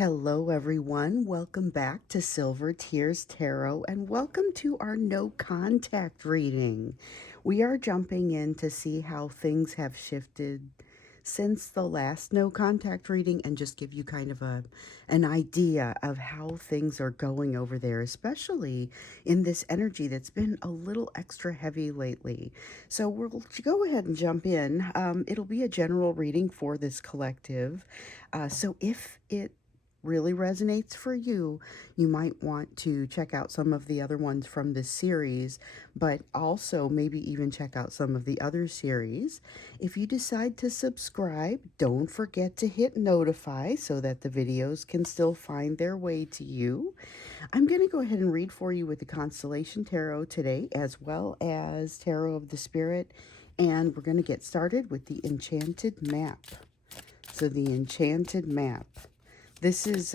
Hello, everyone. Welcome back to Silver Tears Tarot and welcome to our no contact reading. We are jumping in to see how things have shifted since the last no contact reading and just give you kind of an idea of how things are going over there, especially in this energy that's been a little extra heavy lately. So we'll go ahead and jump in. It'll be a general reading for this collective. So if it really resonates for you, you might want to check out some of the other ones from this series, but also maybe even check out some of the other series. If you decide to subscribe, don't forget to hit notify so that the videos can still find their way to you. I'm going to go ahead and read for you with the Constellation Tarot today, as well as Tarot of the Spirit, and we're going to get started with the Enchanted Map. So the Enchanted Map. This is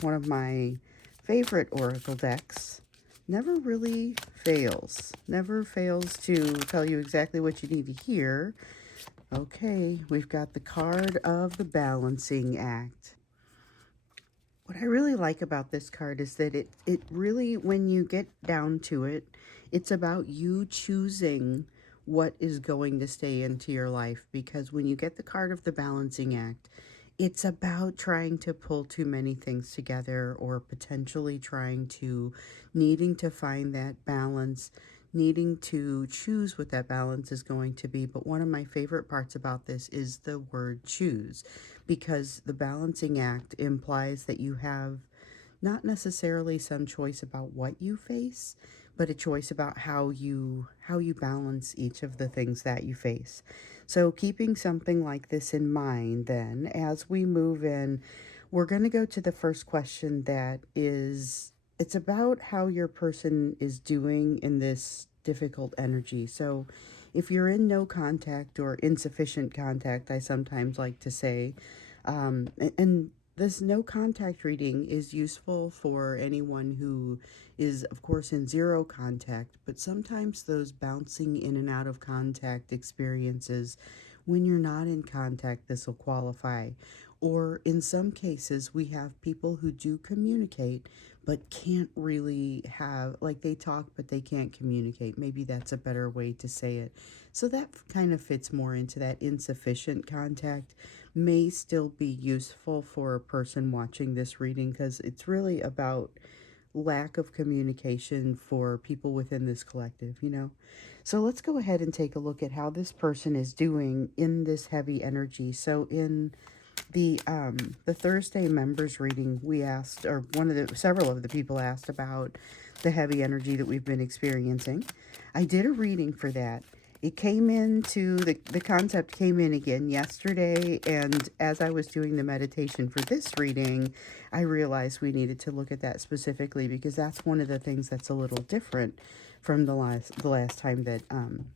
one of my favorite oracle decks. Never really fails. Never fails to tell you exactly what you need to hear. Okay, we've got the card of the Balancing Act. What I really like about this card is that it really, when you get down to it, it's about you choosing what is going to stay into your life. Because when you get the card of the Balancing Act, it's about trying to pull too many things together, or potentially needing to find that balance, needing to choose what that balance is going to be. But one of my favorite parts about this is the word choose, because the Balancing Act implies that you have not necessarily some choice about what you face, but a choice about how you balance each of the things that you face. So keeping something like this in mind, then as we move in, we're going to go to the first question. It's about how your person is doing in this difficult energy. So if you're in no contact or insufficient contact, I sometimes like to say, and this no contact reading is useful for anyone who is, of course, in zero contact, but sometimes those bouncing in and out of contact experiences, when you're not in contact, this will qualify. Or in some cases, we have people who do communicate, but can't really have, like, they talk, but they can't communicate. Maybe that's a better way to say it. So that kind of fits more into that insufficient contact. May still be useful for a person watching this reading, because it's really about lack of communication for people within this collective. So let's go ahead and take a look at how this person is doing in this heavy energy. So in the Thursday members reading, we asked, or several of the people asked about the heavy energy that we've been experiencing. I did a reading for that. It came into the concept came in again yesterday, and as I was doing the meditation for this reading, I realized we needed to look at that specifically, because that's one of the things that's a little different from the last time that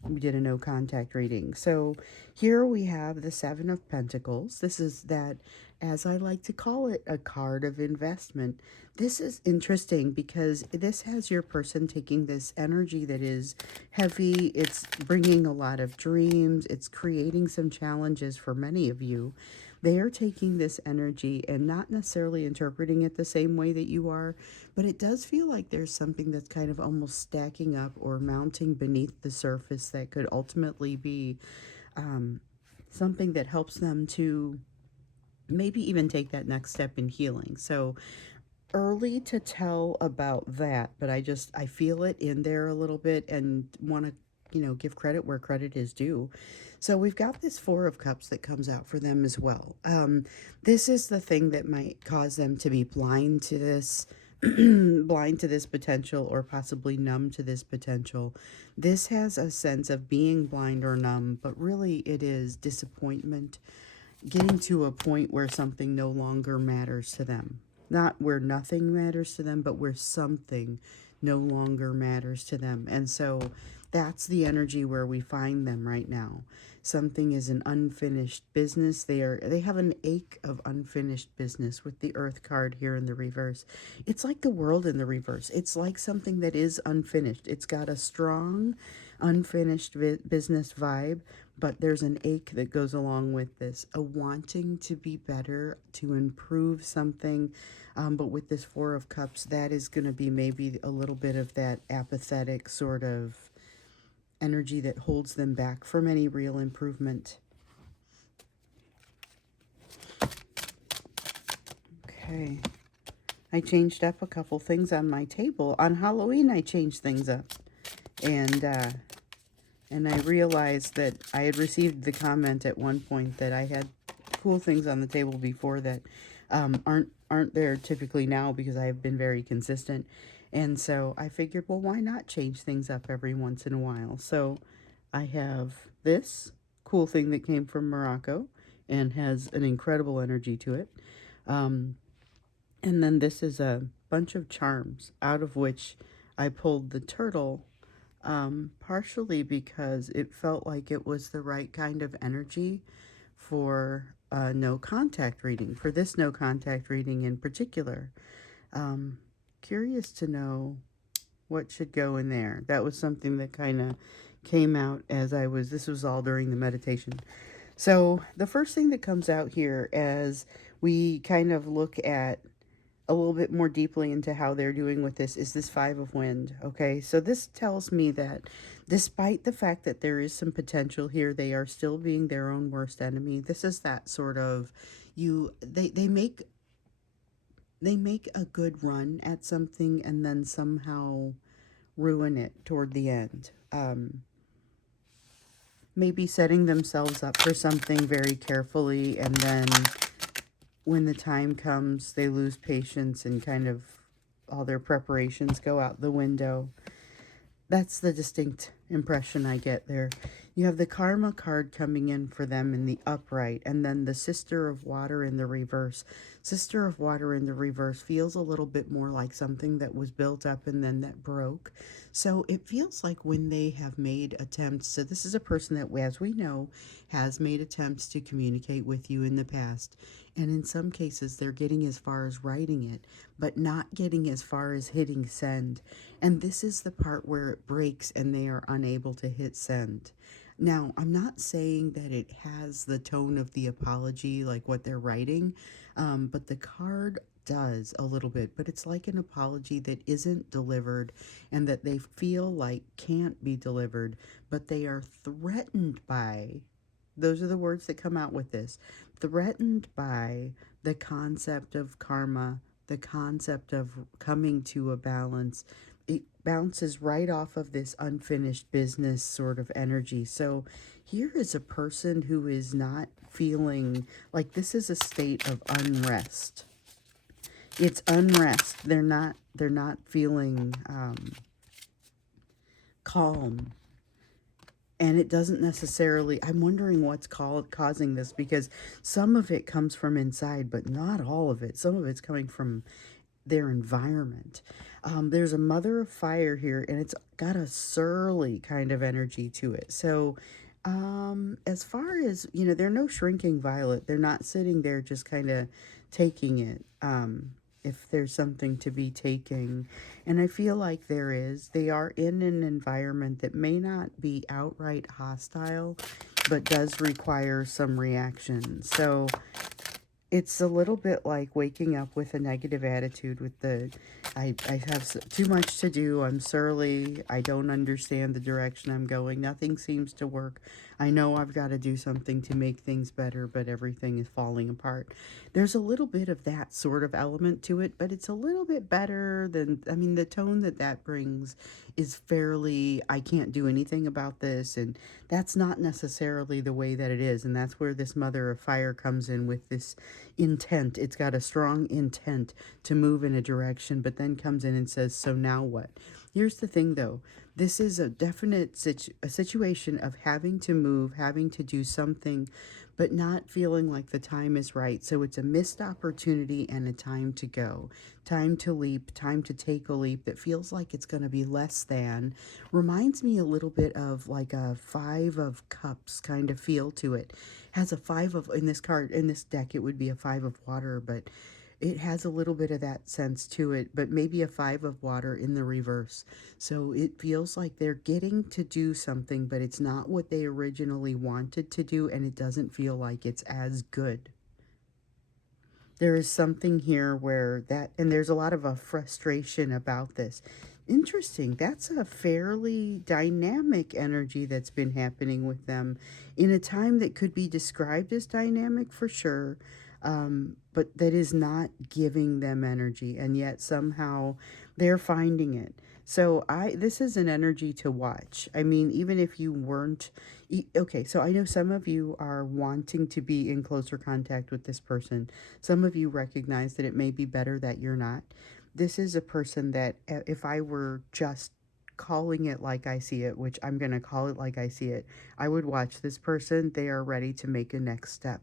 we did a no contact reading. So here we have the Seven of Pentacles. This is that, as I like to call it, a card of investment. This is interesting because this has your person taking this energy that is heavy. It's bringing a lot of dreams. It's creating some challenges for many of you. They are taking this energy and not necessarily interpreting it the same way that you are, but it does feel like there's something that's kind of almost stacking up or mounting beneath the surface that could ultimately be something that helps them to maybe even take that next step in healing. So early to tell about that, but I feel it in there a little bit and want to give credit where credit is due. So we've got this Four of Cups that comes out for them as well. This is the thing that might cause them to be blind to this blind to this potential, or possibly numb to this potential. This has a sense of being blind or numb, but really it is disappointment, getting to a point where something no longer matters to them. Not where nothing matters to them, but where something no longer matters to them. And so that's the energy where we find them right now. Something is an unfinished business. They have an ache of unfinished business with the Earth card here in the reverse. It's like the World in the reverse. It's like something that is unfinished. It's got a strong unfinished business vibe, but there's an ache that goes along with this, a wanting to be better, to improve something. But with this Four of Cups, that is going to be maybe a little bit of that apathetic sort of energy that holds them back from any real improvement. Okay. I changed up a couple things on my table. On Halloween, I changed things up. And I realized that I had received the comment at one point that I had cool things on the table before that aren't there typically now because I have been very consistent. And so I figured, well, why not change things up every once in a while? So I have this cool thing that came from Morocco and has an incredible energy to it. Um, and then this is a bunch of charms, out of which I pulled the turtle, partially because it felt like it was the right kind of energy for no contact reading, for this no contact reading in particular. Um, Curious to know what should go in there. That was something that kind of came out as this was all during the meditation. So the first thing that comes out here as we kind of look at a little bit more deeply into how they're doing with this is this Five of Wind. Okay, so this tells me that despite the fact that there is some potential here, they are still being their own worst enemy. This is that sort of they make a good run at something and then somehow ruin it toward the end. Maybe setting themselves up for something very carefully, and then when the time comes, they lose patience and kind of all their preparations go out the window. That's the distinct impression I get there. You have the Karma card coming in for them in the upright, and then the Sister of Water in the reverse. Sister of Water in the reverse feels a little bit more like something that was built up and then that broke. So it feels like when they have made attempts, so this is a person that, as we know, has made attempts to communicate with you in the past. And in some cases, they're getting as far as writing it, but not getting as far as hitting send. And this is the part where it breaks and they are unable to hit send. Now, I'm not saying that it has the tone of the apology, like what they're writing, but the card does a little bit, but it's like an apology that isn't delivered and that they feel like can't be delivered, but they are threatened by, those are the words that come out with this, threatened by the concept of karma, the concept of coming to a balance. It bounces right off of this unfinished business sort of energy. So here is a person who is not feeling like this is a state of unrest. It's unrest. They're not feeling calm. And it doesn't necessarily, I'm wondering what's causing this, because some of it comes from inside, but not all of it. Some of it's coming from their environment. There's a Mother of Fire here, and it's got a surly kind of energy to it. So as far as, they're no shrinking violet. They're not sitting there just kind of taking it. If there's something to be taking. And I feel like there is. They are in an environment that may not be outright hostile, but does require some reaction. So it's a little bit like waking up with a negative attitude with I have too much to do, I'm surly, I don't understand the direction I'm going, nothing seems to work, I know I've got to do something to make things better, but everything is falling apart. There's a little bit of that sort of element to it, but it's a little bit better than, the tone that brings is fairly, I can't do anything about this, and that's not necessarily the way that it is, and that's where this Mother of Fire comes in with this intent. It's got a strong intent to move in a direction, but then comes in and says, so now what? Here's the thing though, this is a definite a situation of having to move, having to do something, but not feeling like the time is right. So it's a missed opportunity and a time to go, time to leap, time to take a leap that feels like it's going to be less than. Reminds me a little bit of like a Five of Cups kind of feel to it. Has a five of, in this card, in this deck, it would be a Five of Water, but It has a little bit of that sense to it, but maybe a five of water in the reverse. So it feels like they're getting to do something, but it's not what they originally wanted to do, and it doesn't feel like it's as good. There is something here where that, and there's a lot of a frustration about this. Interesting. That's a fairly dynamic energy that's been happening with them in a time that could be described as dynamic for sure, but that is not giving them energy, and yet somehow they're finding it. So this is an energy to watch. I mean, even if you weren't, okay, so I know some of you are wanting to be in closer contact with this person. Some of you recognize that it may be better that you're not. This is a person that, if I were just calling it like I see it, which I'm going to call it like I see it, I would watch this person. They are ready to make a next step,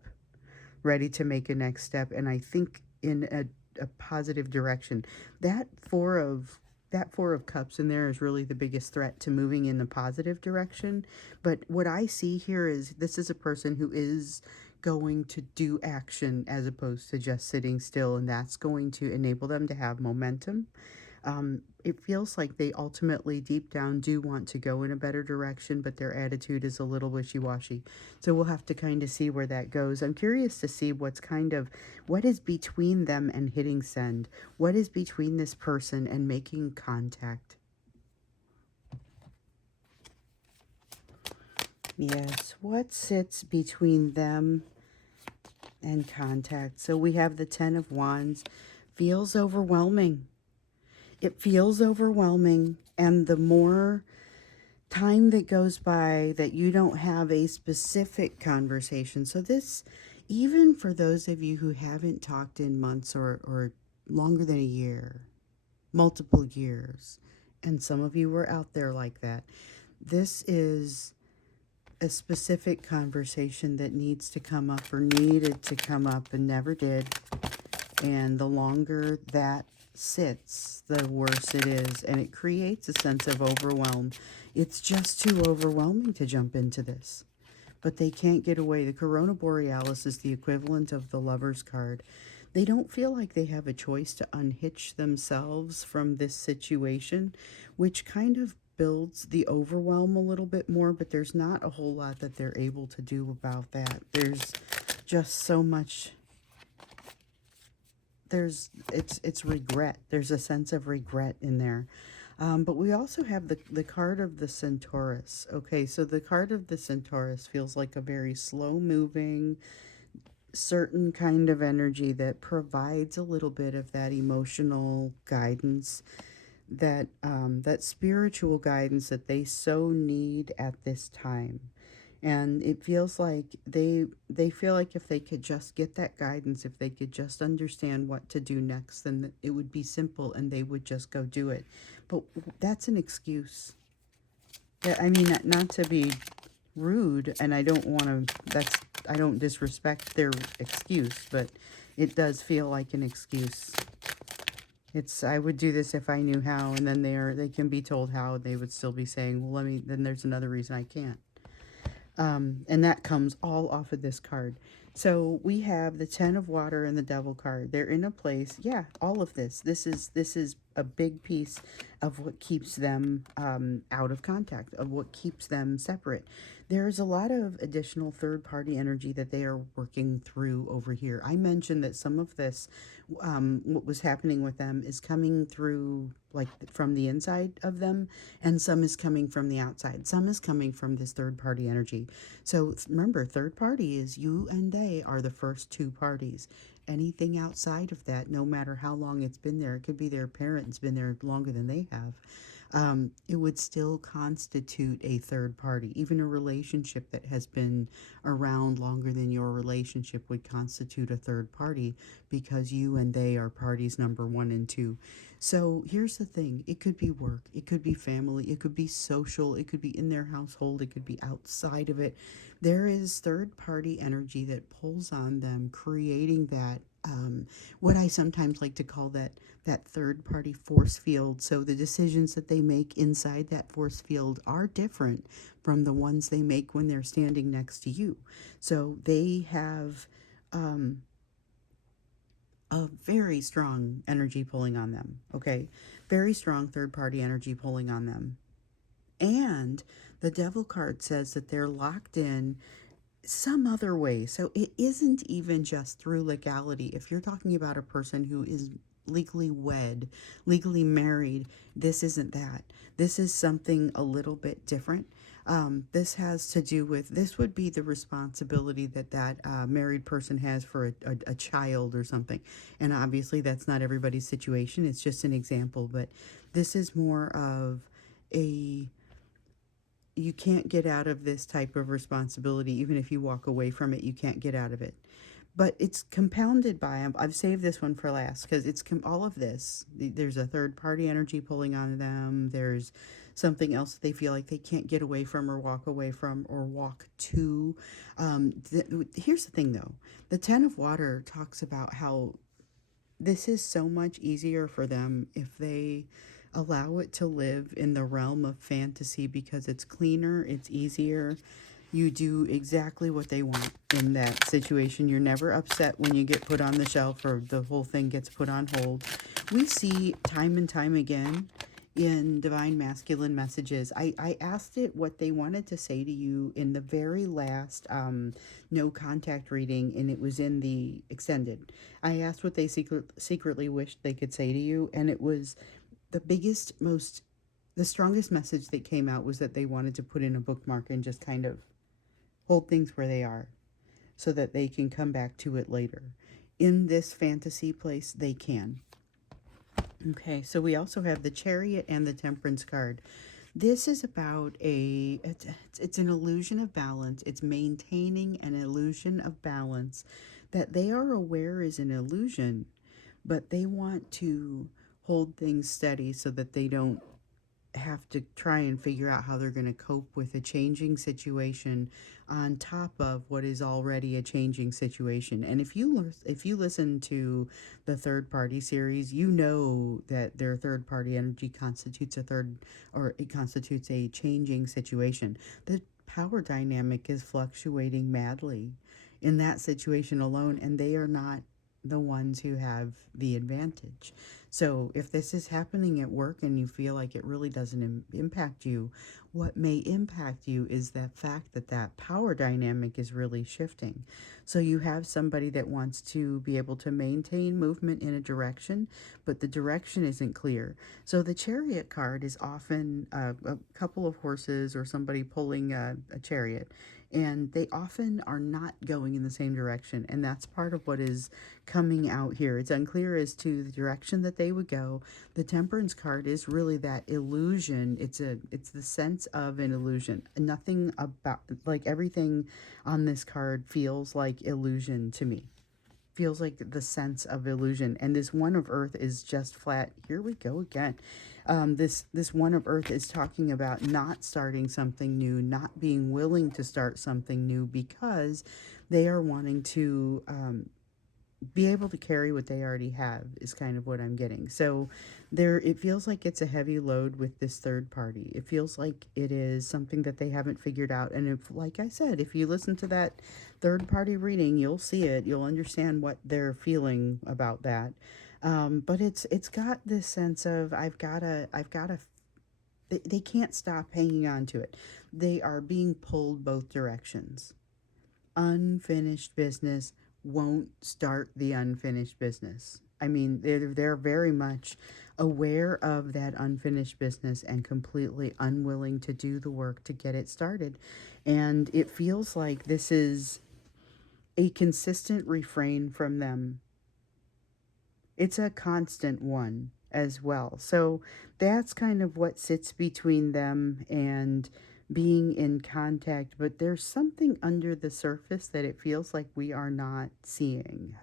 ready to make a next step. And I think in a positive direction. That four of cups in there is really the biggest threat to moving in the positive direction. But what I see here is this is a person who is going to do action as opposed to just sitting still, and that's going to enable them to have momentum. It feels like they ultimately, deep down, do want to go in a better direction, but their attitude is a little wishy-washy. So we'll have to kind of see where that goes. I'm curious to see what is between them and hitting send? What is between this person and making contact? Yes, what sits between them and contact? So we have the Ten of Wands. Feels overwhelming. It feels overwhelming, and the more time that goes by that you don't have a specific conversation. So this, even for those of you who haven't talked in months or longer than a year, multiple years, and some of you were out there like that, this is a specific conversation that needs to come up or needed to come up and never did. And the longer that sits, the worse it is. And it creates a sense of overwhelm. It's just too overwhelming to jump into this. But they can't get away. The Corona Borealis is the equivalent of the Lover's card. They don't feel like they have a choice to unhitch themselves from this situation, which kind of builds the overwhelm a little bit more, but there's not a whole lot that they're able to do about that. There's just so much. It's regret. There's a sense of regret in there. But we also have the card of the Centaurus. Okay, so the card of the Centaurus feels like a very slow moving, certain kind of energy that provides a little bit of that emotional guidance, that spiritual guidance that they so need at this time. And it feels like they feel like if they could just get that guidance, if they could just understand what to do next, then it would be simple and they would just go do it. But that's an excuse. I mean, not to be rude, and I don't want to, I don't disrespect their excuse, but it does feel like an excuse. I would do this if I knew how, and then they can be told how, and they would still be saying, well, then there's another reason I can't. And that comes all off of this card. So we have the Ten of Water and the Devil card. They're in a place, yeah, all of this. This is a big piece of what keeps them out of contact, of what keeps them separate. There's a lot of additional third-party energy that they are working through over here. I mentioned that some of this, what was happening with them, is coming through like from the inside of them, and some is coming from the outside. Some is coming from this third-party energy. So remember, third party is you and they are the first two parties. Anything outside of that, no matter how long it's been there, it could be their parents been there longer than they have, it would still constitute a third party. Even a relationship that has been around longer than your relationship would constitute a third party because you and they are parties number 1 and 2. So here's the thing. It could be work. It could be family. It could be social. It could be in their household. It could be outside of it. There is third party energy that pulls on them, creating that what I sometimes like to call that third party force field. So the decisions that they make inside that force field are different from the ones they make when they're standing next to you. So they have a very strong energy pulling on them, okay? Very strong third party energy pulling on them. And the devil card says that they're locked in some other way. So it isn't even just through legality. If you're talking about a person who is legally wed, legally married, this isn't that. This is something a little bit different. This has to do with, this would be the responsibility that married person has for a child or something. And obviously that's not everybody's situation. It's just an example, but this is more of a, you can't get out of this type of responsibility. Even if you walk away from it, you can't get out of it. But it's compounded by, I've saved this one for last because it's all of this. There's a third party energy pulling on them. There's something else that they feel like they can't get away from or walk away from or walk to. Here's the thing though, the Ten of Water talks about how this is so much easier for them if they allow it to live in the realm of fantasy because it's cleaner, it's easier. You do exactly what they want in that situation. You're never upset when you get put on the shelf or the whole thing gets put on hold. We see time and time again in Divine Masculine Messages. I asked it what they wanted to say to you in the very last no contact reading, and it was in the extended. I asked what they secretly wished they could say to you, and it was the biggest, the strongest message that came out was that they wanted to put in a bookmark and just kind of hold things where they are so that they can come back to it later. In this fantasy place, they can. Okay, so we also have the Chariot and the Temperance card. This is about it's an illusion of balance. It's maintaining an illusion of balance that they are aware is an illusion, but they want to hold things steady so that they don't have to try and figure out how they're going to cope with a changing situation on top of what is already a changing situation. And if you listen to the third party series, you know that their third party energy constitutes it constitutes a changing situation. The power dynamic is fluctuating madly in that situation alone, and they are not the ones who have the advantage. So if this is happening at work and you feel like it really doesn't impact you, what may impact you is that fact that that power dynamic is really shifting. So you have somebody that wants to be able to maintain movement in a direction, but the direction isn't clear. So the Chariot card is often a couple of horses or somebody pulling a chariot, and they often are not going in the same direction, and that's part of what is coming out here. It's unclear as to the direction that they would go. The Temperance card is really that illusion. It's the sense of an illusion. Nothing about, like, everything on this card feels like illusion to me. Feels like the sense of illusion. And this One of Earth is just flat. Here we go again. This One of Earth is talking about not starting something new, not being willing to start something new because they are wanting to be able to carry what they already have is kind of what I'm getting. So it feels like it's a heavy load with this third party. It feels like it is something that they haven't figured out. And if, like I said, if you listen to that third party reading, you'll see it. You'll understand what they're feeling about that. But it's got this sense of they can't stop hanging on to it. They are being pulled both directions. Unfinished business won't start the unfinished business. I mean, they're very much aware of that unfinished business and completely unwilling to do the work to get it started. And it feels like this is a consistent refrain from them. It's a constant one as well. So that's kind of what sits between them and being in contact, but there's something under the surface that it feels like we are not seeing.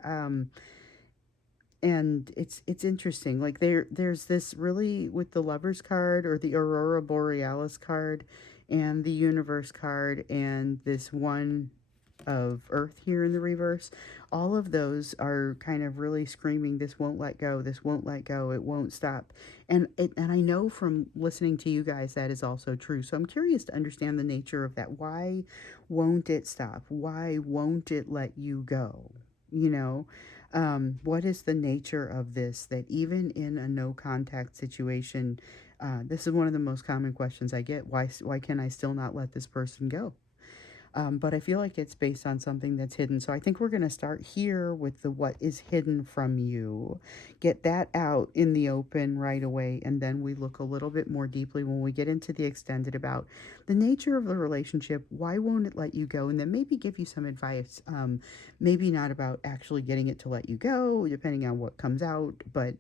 And it's interesting. Like there's this really with the Lovers card or the Aurora Borealis card and the Universe card and this One of Earth here in the reverse. All of those are kind of really screaming, this won't let go, this won't let go, it won't stop. And I know from listening to you guys that is also true. So I'm curious to understand the nature of that. Why won't it stop? Why won't it let you go? You know, What is the nature of this, that even in a no contact situation, this is one of the most common questions I get. Why can I still not let this person go? But I feel like it's based on something that's hidden. So I think we're going to start here with the what is hidden from you. Get that out in the open right away. And then we look a little bit more deeply when we get into the extended about the nature of the relationship. Why won't it let you go? And then maybe give you some advice. Maybe not about actually getting it to let you go, depending on what comes out, but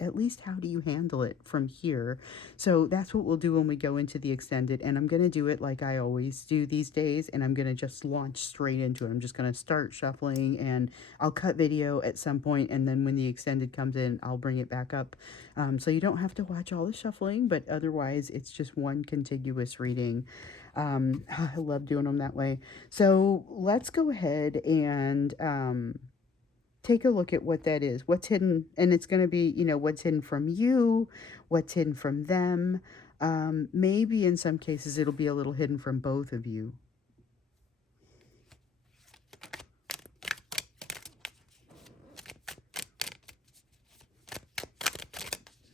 at least how do you handle it from here? So that's what we'll do when we go into the extended, and I'm going to do it like I always do these days, and I'm going to just launch straight into it. I'm just going to start shuffling, and I'll cut video at some point, and then when the extended comes in, I'll bring it back up. So you don't have to watch all the shuffling, but otherwise it's just one contiguous reading. I love doing them that way. So let's go ahead and take a look at what that is, what's hidden. And it's going to be, what's hidden from you, what's hidden from them. Maybe in some cases it'll be a little hidden from both of you.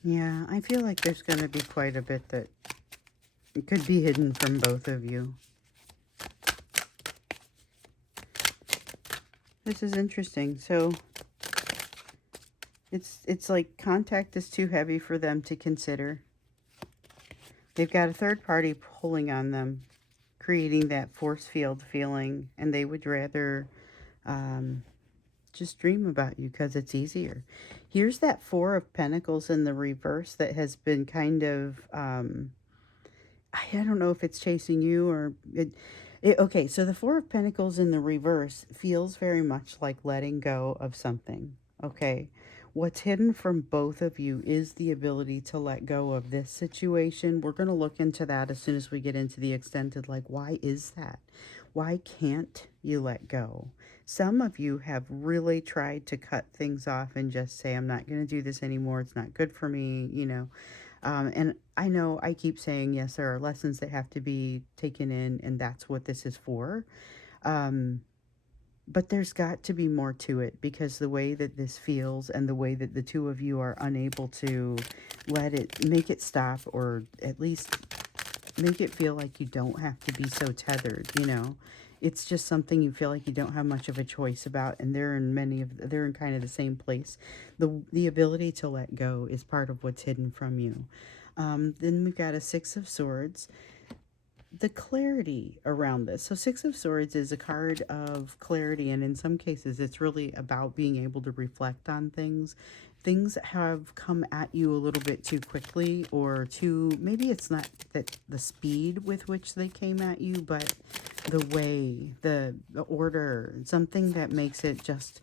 Yeah, I feel like there's going to be quite a bit that it could be hidden from both of you. This is interesting. So it's like contact is too heavy for them to consider. They've got a third party pulling on them, creating that force field feeling, and they would rather just dream about you because it's easier. Here's that Four of Pentacles in the reverse that has been kind of, I don't know if it's chasing you or okay, so the Four of Pentacles in the reverse feels very much like letting go of something, okay? What's hidden from both of you is the ability to let go of this situation. We're going to look into that as soon as we get into the extended, like, why is that? Why can't you let go? Some of you have really tried to cut things off and just say, I'm not going to do this anymore. It's not good for me, and I know I keep saying, yes, there are lessons that have to be taken in, and that's what this is for. But there's got to be more to it, because the way that this feels and the way that the two of you are unable to make it stop, or at least make it feel like you don't have to be so tethered, It's just something you feel like you don't have much of a choice about, and they're in kind of the same place. The ability to let go is part of what's hidden from you. Then we've got a Six of Swords. The clarity around this. So Six of Swords is a card of clarity, and in some cases it's really about being able to reflect on things. Things have come at you a little bit too quickly, or maybe it's not that the speed with which they came at you, but the way, the order, something that makes it just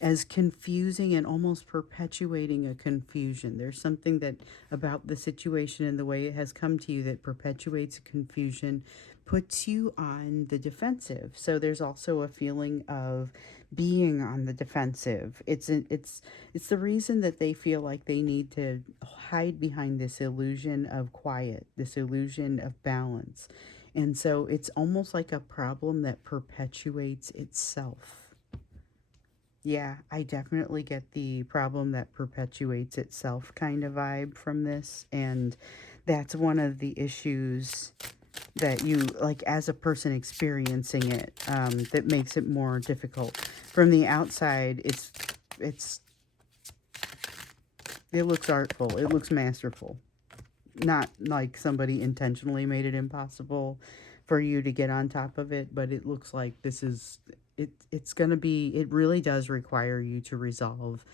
as confusing and almost perpetuating a confusion. There's something that about the situation and the way it has come to you that perpetuates confusion, puts you on the defensive. So there's also a feeling of being on the defensive. It's the reason that they feel like they need to hide behind this illusion of quiet, this illusion of balance. And so it's almost like a problem that perpetuates itself. Yeah, I definitely get the problem that perpetuates itself kind of vibe from this. And that's one of the issues that you, like, as a person experiencing it, that makes it more difficult. From the outside, it looks artful. It looks masterful. Not like somebody intentionally made it impossible for you to get on top of it, but it looks like this is it's going to be, it really does require you to resolve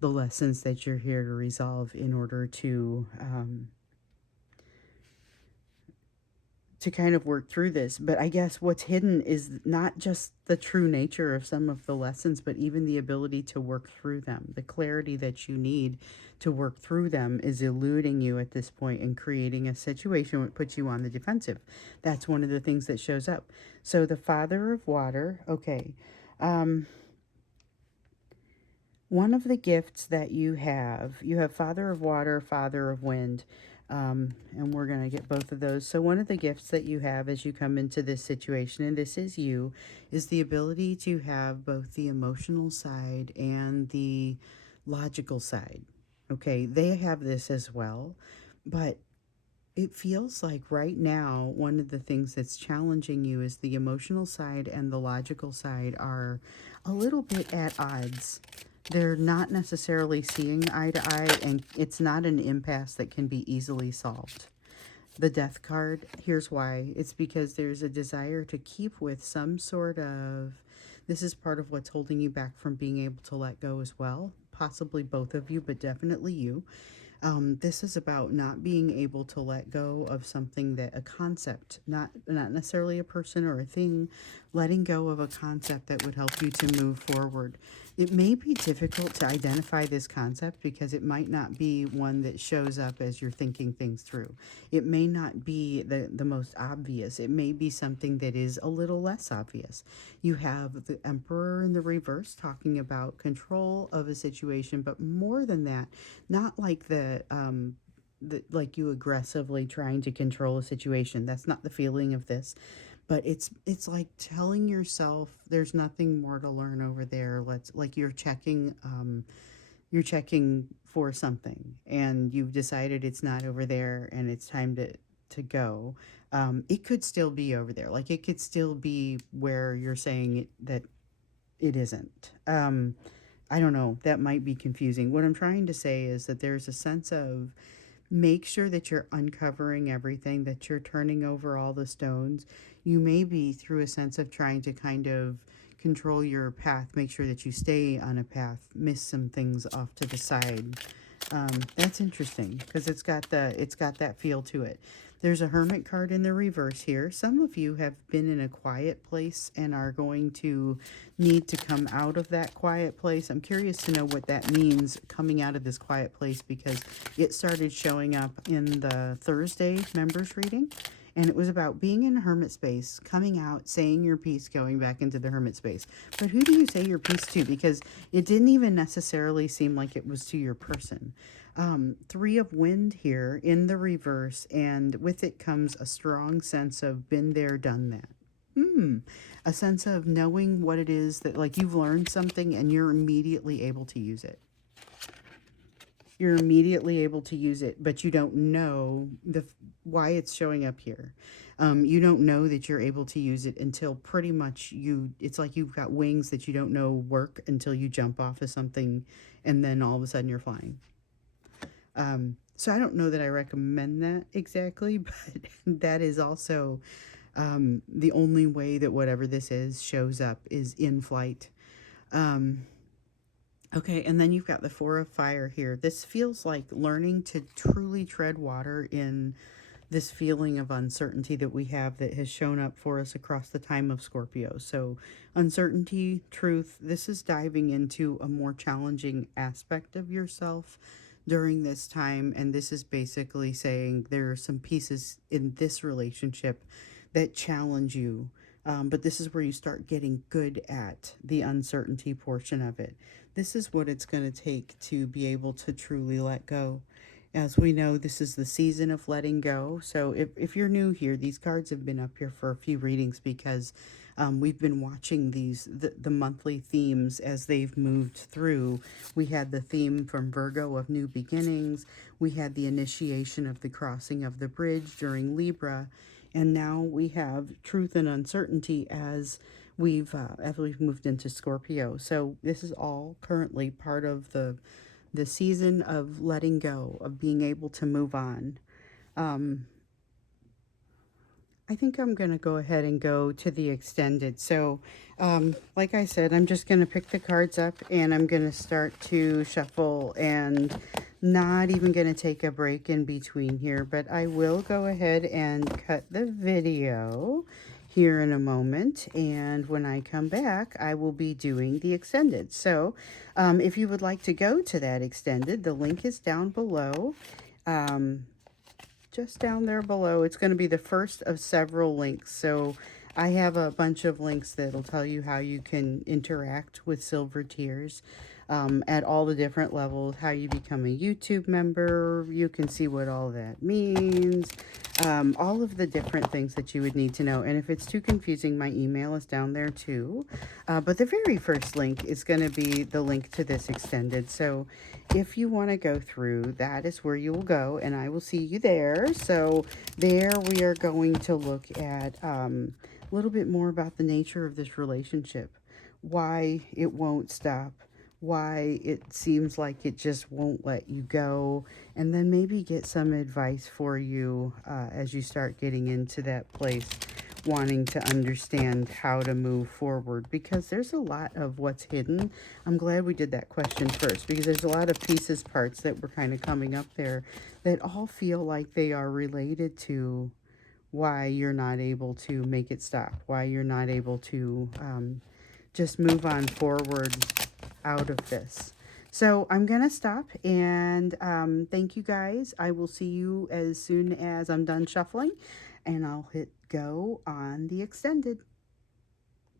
the lessons that you're here to resolve in order to kind of work through this. But I guess what's hidden is not just the true nature of some of the lessons, but even the ability to work through them. The clarity that you need to work through them is eluding you at this point and creating a situation that puts you on the defensive. That's one of the things that shows up. So the Father of Water, okay. One of the gifts that you have Father of Water, Father of Wind. And we're going to get both of those. So one of the gifts that you have as you come into this situation, and this is you, is the ability to have both the emotional side and the logical side. Okay, they have this as well, but it feels like right now one of the things that's challenging you is the emotional side and the logical side are a little bit at odds. They're not necessarily seeing eye to eye, and it's not an impasse that can be easily solved. The death card, here's why. It's because there's a desire to keep with some sort of, this is part of what's holding you back from being able to let go as well. Possibly both of you, but definitely you. This is about not being able to let go of something, that a concept, not necessarily a person or a thing, letting go of a concept that would help you to move forward. It may be difficult to identify this concept because it might not be one that shows up as you're thinking things through. It may not be the most obvious. It may be something that is a little less obvious. You have the Emperor in the reverse talking about control of a situation, but more than that, not like like you aggressively trying to control a situation. That's not the feeling of this, but it's like telling yourself there's nothing more to learn over there. Let's, like, you're checking for something and you've decided it's not over there and it's time to go. It could still be over there. Like, it could still be where you're saying that it isn't. I don't know. That might be confusing. What I'm trying to say is that there's a sense of, make sure that you're uncovering everything, that you're turning over all the stones. You may be, through a sense of trying to kind of control your path, make sure that you stay on a path, miss some things off to the side. That's interesting because it's got that feel to it. There's a Hermit card in the reverse here. Some of you have been in a quiet place and are going to need to come out of that quiet place. I'm curious to know what that means, coming out of this quiet place, because it started showing up in the Thursday members reading. And it was about being in a hermit space, coming out, saying your piece, going back into the hermit space. But who do you say your piece to? Because it didn't even necessarily seem like it was to your person. Three of Wind here in the reverse, and with it comes a strong sense of been there, done that. A sense of knowing what it is that, like, you've learned something and you're immediately able to use it. You're immediately able to use it, but you don't know why it's showing up here. You don't know that you're able to use it until pretty much it's like you've got wings that you don't know work until you jump off of something, and then all of a sudden you're flying. So I don't know that I recommend that exactly, but that is also the only way that whatever this is shows up is in flight. Okay, and then you've got the Four of Fire here. This feels like learning to truly tread water in this feeling of uncertainty that we have, that has shown up for us across the time of Scorpio. So uncertainty, truth, this is diving into a more challenging aspect of yourself during this time. And this is basically saying there are some pieces in this relationship that challenge you. But this is where you start getting good at the uncertainty portion of it. This is what it's going to take to be able to truly let go. As we know, this is the season of letting go. So if you're new here, these cards have been up here for a few readings because we've been watching the monthly themes as they've moved through. We had the theme from Virgo of new beginnings. We had the initiation of the crossing of the bridge during Libra. And now we have truth and uncertainty as we've moved into Scorpio. So this is all currently part of the season of letting go, of being able to move on. I think I'm going to go ahead and go to the extended. So, like I said, I'm just going to pick the cards up and I'm going to start to shuffle, and not even going to take a break in between here, but I will go ahead and cut the video here in a moment, and when I come back I will be doing the extended. So if you would like to go to that extended, the link is down below, just down there below. It's going to be the first of several links. So I have a bunch of links that'll tell you how you can interact with Silver Tears. at all the different levels, how you become a YouTube member. You can see what all that means, all of the different things that you would need to know. And if it's too confusing, my email is down there too. But the very first link is going to be the link to this extended. So if you want to go through, that is where you will go, and I will see you there. So there we are going to look at a little bit more about the nature of this relationship, why it won't stop, why it seems like it just won't let you go, and then maybe get some advice for you as you start getting into that place, wanting to understand how to move forward, because there's a lot of what's hidden. I'm glad we did that question first, because there's a lot of pieces, parts that were kind of coming up there that all feel like they are related to why you're not able to make it stop, why you're not able to just move on forward out of this. So I'm going to stop and thank you guys. I will see you as soon as I'm done shuffling, and I'll hit go on the extended.